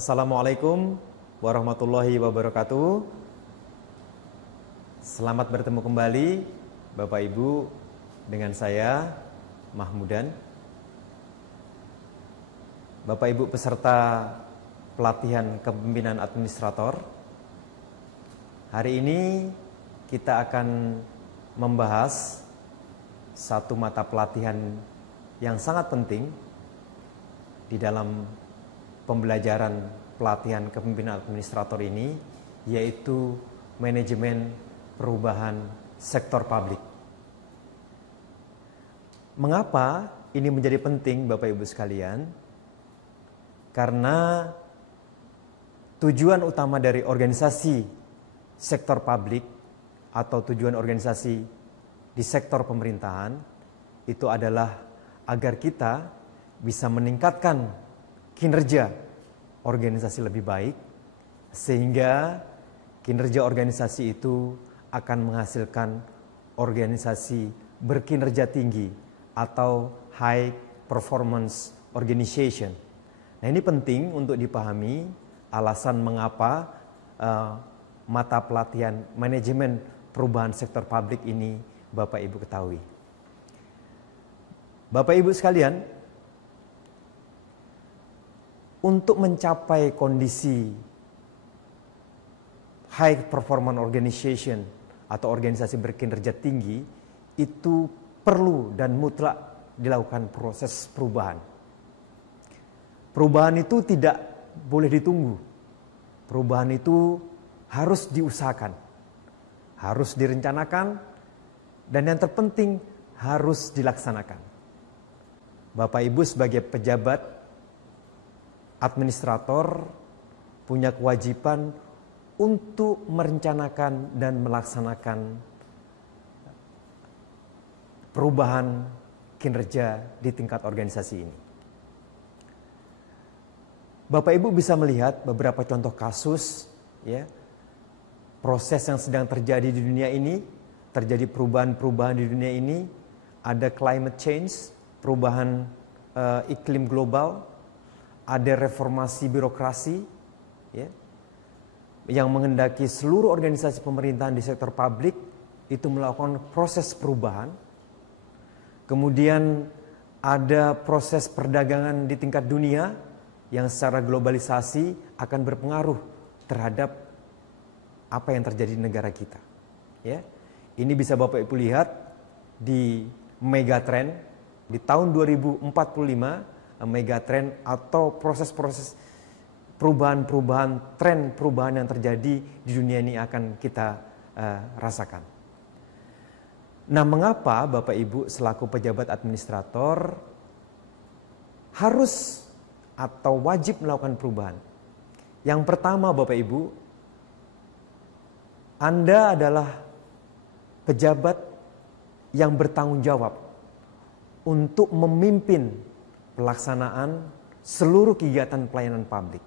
Assalamualaikum warahmatullahi wabarakatuh. Selamat bertemu kembali Bapak Ibu dengan saya Mahmudan. Bapak Ibu peserta pelatihan kepemimpinan administrator. Hari ini kita akan membahas satu mata pelatihan yang sangat penting di dalam pembelajaran pelatihan kepemimpinan administrator ini, yaitu manajemen perubahan sektor publik. Mengapa ini menjadi penting Bapak Ibu sekalian? Karena tujuan utama dari organisasi sektor publik atau tujuan organisasi di sektor pemerintahan itu adalah agar kita bisa meningkatkan kinerja organisasi lebih baik, sehingga kinerja organisasi itu akan menghasilkan organisasi berkinerja tinggi atau high performance organization. Nah, ini penting untuk dipahami alasan mengapa mata pelatihan manajemen perubahan sektor publik ini Bapak Ibu ketahui. Bapak Ibu sekalian, untuk mencapai kondisi high performance organization atau organisasi berkinerja tinggi, itu perlu dan mutlak dilakukan proses perubahan. Perubahan itu tidak boleh ditunggu. Perubahan itu harus diusahakan, harus direncanakan, dan yang terpenting harus dilaksanakan. Bapak Ibu sebagai pejabat administrator punya kewajiban untuk merencanakan dan melaksanakan perubahan kinerja di tingkat organisasi ini. Bapak Ibu bisa melihat beberapa contoh kasus, ya, proses yang sedang terjadi di dunia ini, terjadi perubahan-perubahan di dunia ini, ada climate change, perubahan iklim global, ada reformasi birokrasi, ya, yang menghendaki seluruh organisasi pemerintahan di sektor publik itu melakukan proses perubahan. Kemudian ada proses perdagangan di tingkat dunia yang secara globalisasi akan berpengaruh terhadap apa yang terjadi di negara kita. Ya, ini bisa Bapak Ibu lihat di megatrend di tahun 2045. Megatrend atau proses-proses perubahan-perubahan, tren perubahan yang terjadi di dunia ini akan kita rasakan. Nah, mengapa Bapak Ibu selaku pejabat administrator harus atau wajib melakukan perubahan? Yang pertama Bapak Ibu, Anda adalah pejabat yang bertanggung jawab untuk memimpin pelaksanaan seluruh kegiatan pelayanan publik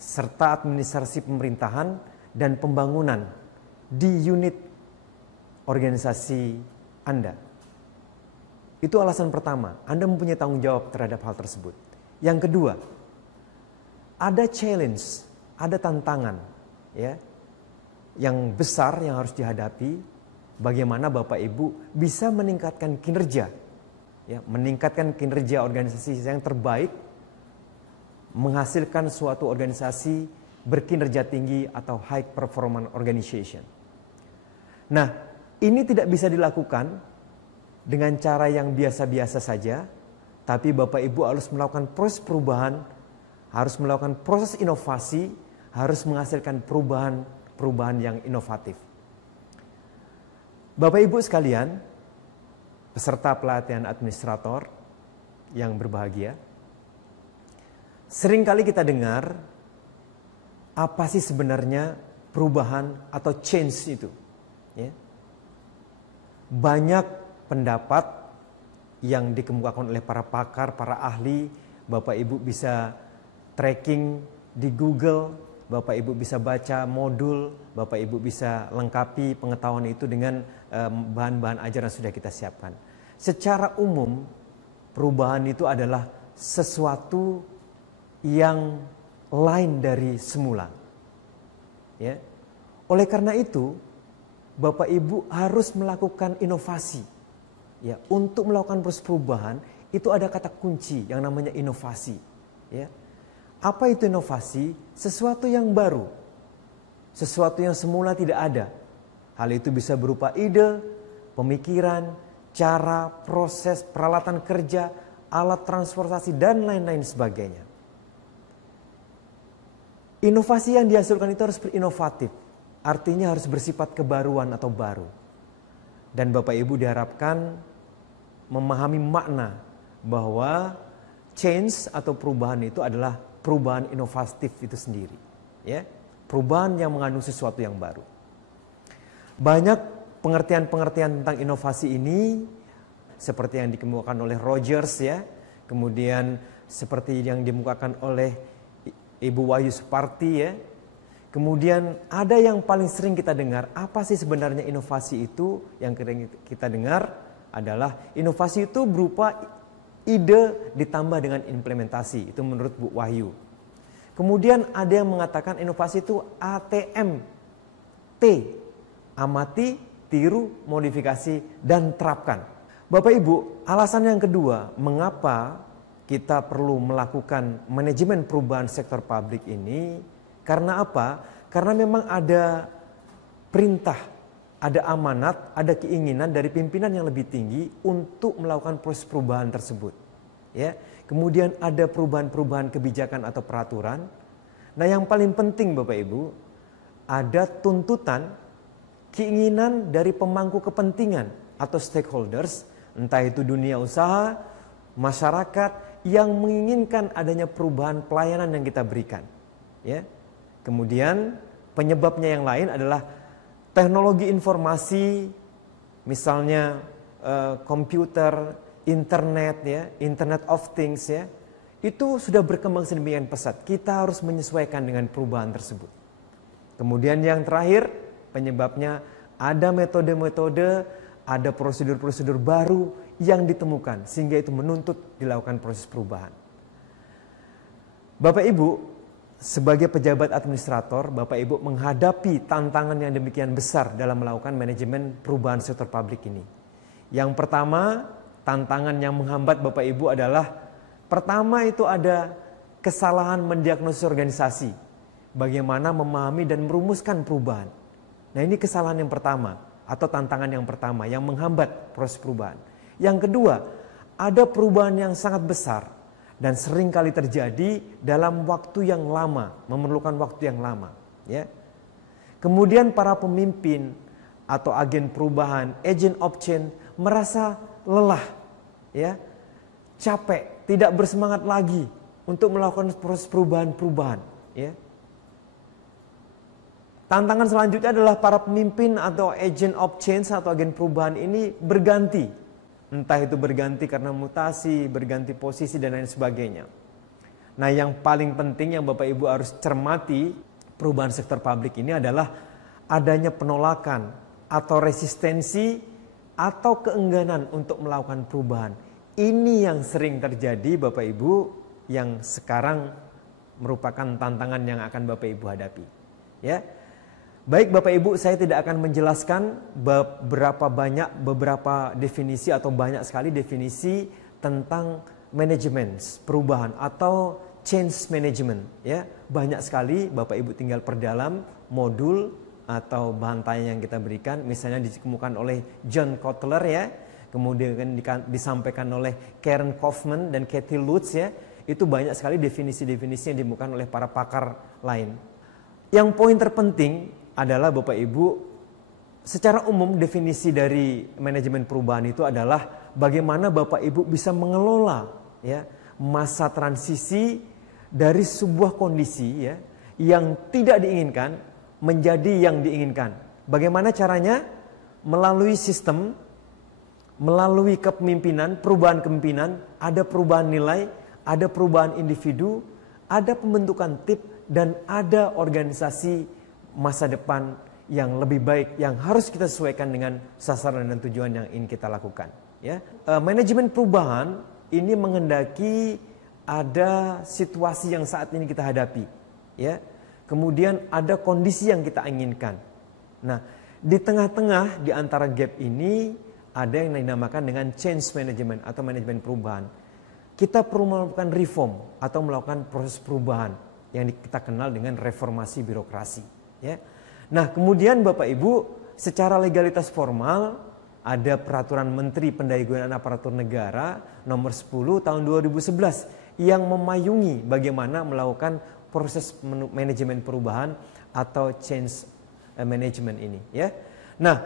serta administrasi pemerintahan dan pembangunan di unit organisasi Anda. Itu alasan pertama, Anda mempunyai tanggung jawab terhadap hal tersebut. Yang kedua, ada challenge, ada tantangan, ya, yang besar yang harus dihadapi. Bagaimana Bapak Ibu bisa meningkatkan kinerja, ya, meningkatkan kinerja organisasi yang terbaik, menghasilkan suatu organisasi berkinerja tinggi atau high performance organization. Nah, ini tidak bisa dilakukan dengan cara yang biasa-biasa saja, tapi Bapak Ibu harus melakukan proses perubahan, harus melakukan proses inovasi, harus menghasilkan perubahan yang inovatif. Bapak Ibu sekalian, peserta pelatihan administrator yang berbahagia, seringkali kita dengar apa sih sebenarnya perubahan atau change itu, ya. Banyak pendapat yang dikemukakan oleh para pakar, para ahli. Bapak Ibu bisa tracking di Google, Bapak Ibu bisa baca modul, Bapak Ibu bisa lengkapi pengetahuan itu dengan bahan-bahan ajaran yang sudah kita siapkan. Secara umum, perubahan itu adalah sesuatu yang lain dari semula. Ya. Oleh karena itu, Bapak Ibu harus melakukan inovasi. Ya, untuk melakukan proses perubahan itu ada kata kunci yang namanya inovasi. Ya. Apa itu inovasi? Sesuatu yang baru, sesuatu yang semula tidak ada. Hal itu bisa berupa ide, pemikiran, cara, proses, peralatan kerja, alat transportasi, dan lain-lain sebagainya. Inovasi yang dihasilkan itu harus inovatif, artinya harus bersifat kebaruan atau baru. Dan Bapak Ibu diharapkan memahami makna bahwa change atau perubahan itu adalah perubahan inovatif itu sendiri. Ya, perubahan yang mengandung sesuatu yang baru. Banyak pengertian-pengertian tentang inovasi ini seperti yang dikemukakan oleh Rogers ya, kemudian seperti yang dimukakan oleh Ibu Wahyu Suparti ya. Kemudian ada yang paling sering kita dengar, apa sih sebenarnya inovasi itu? Yang kita dengar adalah inovasi itu berupa ide ditambah dengan implementasi. Itu menurut Bu Wahyu. Kemudian ada yang mengatakan inovasi itu ATM, T, amati, tiru, modifikasi, dan terapkan. Bapak Ibu, alasan yang kedua mengapa kita perlu melakukan manajemen perubahan sektor publik ini, karena apa? Karena memang ada perintah, ada amanat, ada keinginan dari pimpinan yang lebih tinggi untuk melakukan proses perubahan tersebut. Ya, kemudian ada perubahan-perubahan kebijakan atau peraturan. Nah, yang paling penting Bapak Ibu, ada tuntutan, keinginan dari pemangku kepentingan atau stakeholders, entah itu dunia usaha, masyarakat yang menginginkan adanya perubahan pelayanan yang kita berikan. Ya. Kemudian penyebabnya yang lain adalah teknologi informasi, misalnya komputer, internet ya, Internet of Things ya, itu sudah berkembang sedemikian pesat. Kita harus menyesuaikan dengan perubahan tersebut. Kemudian yang terakhir, penyebabnya ada metode-metode, ada prosedur-prosedur baru yang ditemukan sehingga itu menuntut dilakukan proses perubahan. Bapak Ibu, sebagai pejabat administrator, Bapak Ibu menghadapi tantangan yang demikian besar dalam melakukan manajemen perubahan sektor publik ini. Yang pertama, tantangan yang menghambat Bapak Ibu adalah pertama itu ada kesalahan mendiagnosis organisasi. Bagaimana memahami dan merumuskan perubahan. Nah, ini kesalahan yang pertama atau tantangan yang pertama yang menghambat proses perubahan. Yang kedua, ada perubahan yang sangat besar dan sering kali terjadi dalam waktu yang lama, memerlukan waktu yang lama. Ya. Kemudian para pemimpin atau agen perubahan, agent of change merasa lelah, ya, capek, tidak bersemangat lagi untuk melakukan proses perubahan-perubahan. Ya. Tantangan selanjutnya adalah para pemimpin atau agent of change atau agen perubahan ini berganti. Entah itu berganti karena mutasi, berganti posisi dan lain sebagainya. Nah, yang paling penting yang Bapak Ibu harus cermati perubahan sektor publik ini adalah adanya penolakan atau resistensi atau keengganan untuk melakukan perubahan. Ini yang sering terjadi Bapak Ibu, yang sekarang merupakan tantangan yang akan Bapak Ibu hadapi. Ya. Baik Bapak Ibu, saya tidak akan menjelaskan beberapa definisi atau banyak sekali definisi tentang manajemen perubahan atau change management. Ya, banyak sekali, Bapak Ibu tinggal perdalam modul atau bahan tanya yang kita berikan. Misalnya dikemukakan oleh John Kotler ya, kemudian disampaikan oleh Karen Kaufman dan Kathy Lutz ya. Itu banyak sekali definisi-definisi yang dikemukakan oleh para pakar lain. Yang poin terpenting adalah Bapak Ibu, secara umum definisi dari manajemen perubahan itu adalah bagaimana Bapak Ibu bisa mengelola ya masa transisi dari sebuah kondisi ya yang tidak diinginkan menjadi yang diinginkan. Bagaimana caranya? Melalui sistem, melalui kepemimpinan, perubahan kepemimpinan, ada perubahan nilai, ada perubahan individu, ada pembentukan tim, dan ada organisasi masa depan yang lebih baik yang harus kita sesuaikan dengan sasaran dan tujuan yang ingin kita lakukan. Ya, manajemen perubahan ini menghendaki ada situasi yang saat ini kita hadapi, ya. Kemudian ada kondisi yang kita inginkan. Nah, di tengah-tengah di antara gap ini ada yang dinamakan dengan change management atau manajemen perubahan. Kita perlu melakukan reform atau melakukan proses perubahan yang kita kenal dengan reformasi birokrasi, ya. Nah, kemudian Bapak Ibu, secara legalitas formal ada peraturan Menteri Pendaya-gunaan Aparatur Negara nomor 10 tahun 2011 yang memayungi bagaimana melakukan proses manajemen perubahan atau change management ini, ya. Nah,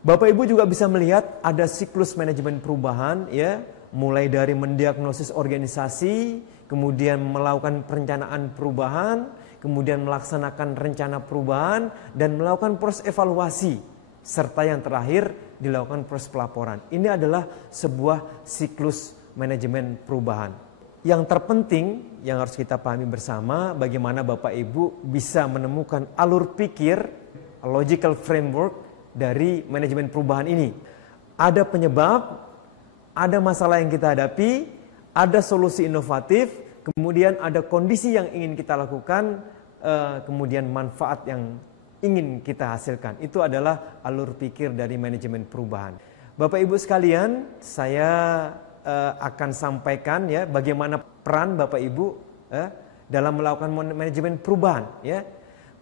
Bapak Ibu juga bisa melihat ada siklus manajemen perubahan, ya, mulai dari mendiagnosis organisasi, kemudian melakukan perencanaan perubahan, kemudian melaksanakan rencana perubahan dan melakukan proses evaluasi, serta yang terakhir dilakukan proses pelaporan. Ini adalah sebuah siklus manajemen perubahan. Yang terpenting yang harus kita pahami bersama, bagaimana Bapak Ibu bisa menemukan alur pikir, logical framework dari manajemen perubahan ini. Ada penyebab, ada masalah yang kita hadapi, ada solusi inovatif, kemudian ada kondisi yang ingin kita lakukan, kemudian manfaat yang ingin kita hasilkan. Itu adalah alur pikir dari manajemen perubahan. Bapak Ibu sekalian, saya akan sampaikan, ya, bagaimana peran Bapak Ibu dalam melakukan manajemen perubahan, ya.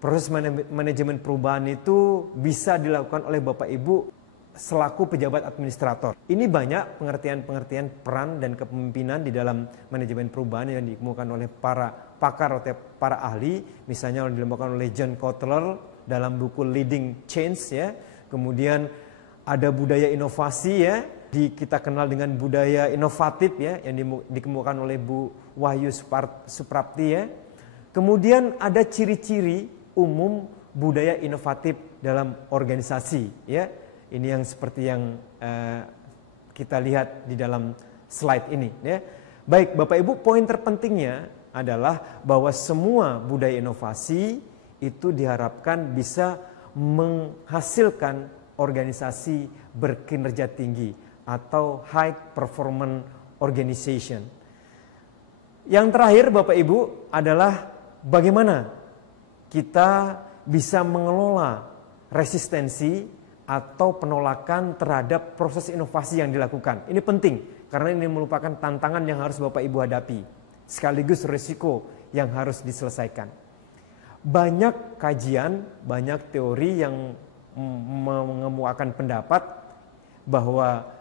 Proses manajemen perubahan itu bisa dilakukan oleh Bapak Ibu selaku pejabat administrator. Ini banyak pengertian-pengertian peran dan kepemimpinan di dalam manajemen perubahan yang dikemukakan oleh para pakar atau para ahli. Misalnya dilakukan oleh John Kotler dalam buku Leading Change, ya. Kemudian ada budaya inovasi, ya. Kita kenal dengan budaya inovatif, ya, yang dikemukakan oleh Bu Wahyu Suprapti, ya. Kemudian ada ciri-ciri umum budaya inovatif dalam organisasi, ya. Ini yang seperti yang kita lihat di dalam slide ini, ya. Baik, Bapak Ibu, poin terpentingnya adalah bahwa semua budaya inovasi itu diharapkan bisa menghasilkan organisasi berkinerja tinggi atau high performance organization. Yang terakhir Bapak Ibu adalah bagaimana kita bisa mengelola resistensi atau penolakan terhadap proses inovasi yang dilakukan. Ini penting karena ini merupakan tantangan yang harus Bapak Ibu hadapi, sekaligus risiko yang harus diselesaikan. Banyak kajian, banyak teori yang mengemukakan pendapat bahwa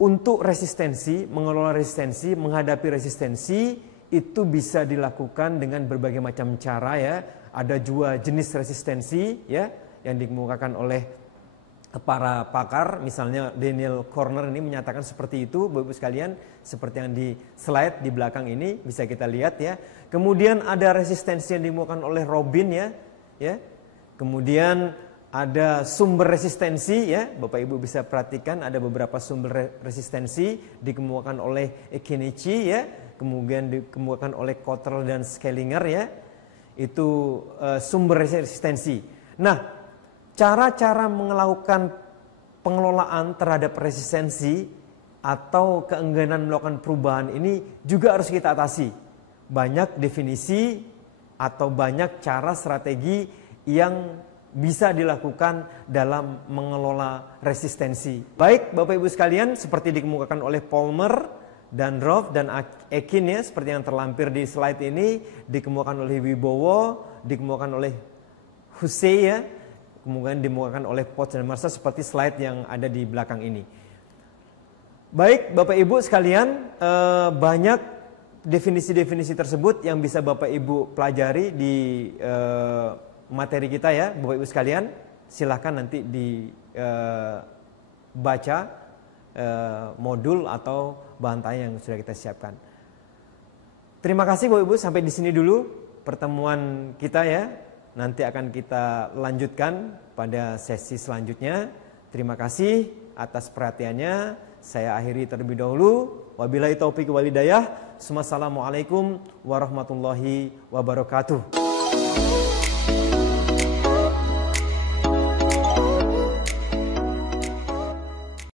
untuk resistensi, mengelola resistensi, menghadapi resistensi itu bisa dilakukan dengan berbagai macam cara, ya. Ada dua jenis resistensi, ya, yang dikemukakan oleh para pakar. Misalnya Daniel Corner ini menyatakan seperti itu, Bapak-Ibu sekalian, seperti yang di slide di belakang ini bisa kita lihat, ya. Kemudian ada resistensi yang dikemukakan oleh Robin, ya. Kemudian ada sumber resistensi, ya. Bapak Ibu bisa perhatikan ada beberapa sumber resistensi dikemukakan oleh Ekinichi, ya. Kemudian dikemukakan oleh Kotler dan Schellinger, ya. Itu sumber resistensi. Nah, cara-cara melakukan pengelolaan terhadap resistensi atau keengganan melakukan perubahan ini juga harus kita atasi. Banyak definisi atau banyak cara strategi yang bisa dilakukan dalam mengelola resistensi. Baik Bapak Ibu sekalian, seperti dikemukakan oleh Palmer dan Roth dan Ekin, ya, seperti yang terlampir di slide ini, dikemukakan oleh Wibowo, dikemukakan oleh Hussey, ya, kemudian dikemukakan oleh Potts dan Mercer seperti slide yang ada di belakang ini. Baik Bapak Ibu sekalian, banyak definisi-definisi tersebut yang bisa Bapak Ibu pelajari di materi kita, ya, Bapak Ibu sekalian. Silahkan nanti dibaca modul atau bahan tanya yang sudah kita siapkan. Terima kasih Bapak Ibu, sampai di sini dulu pertemuan kita, ya. Nanti akan kita lanjutkan pada sesi selanjutnya. Terima kasih atas perhatiannya. Saya akhiri terlebih dahulu. Wabillahi taufiq wal hidayah. Wassalamualaikum warahmatullahi wabarakatuh.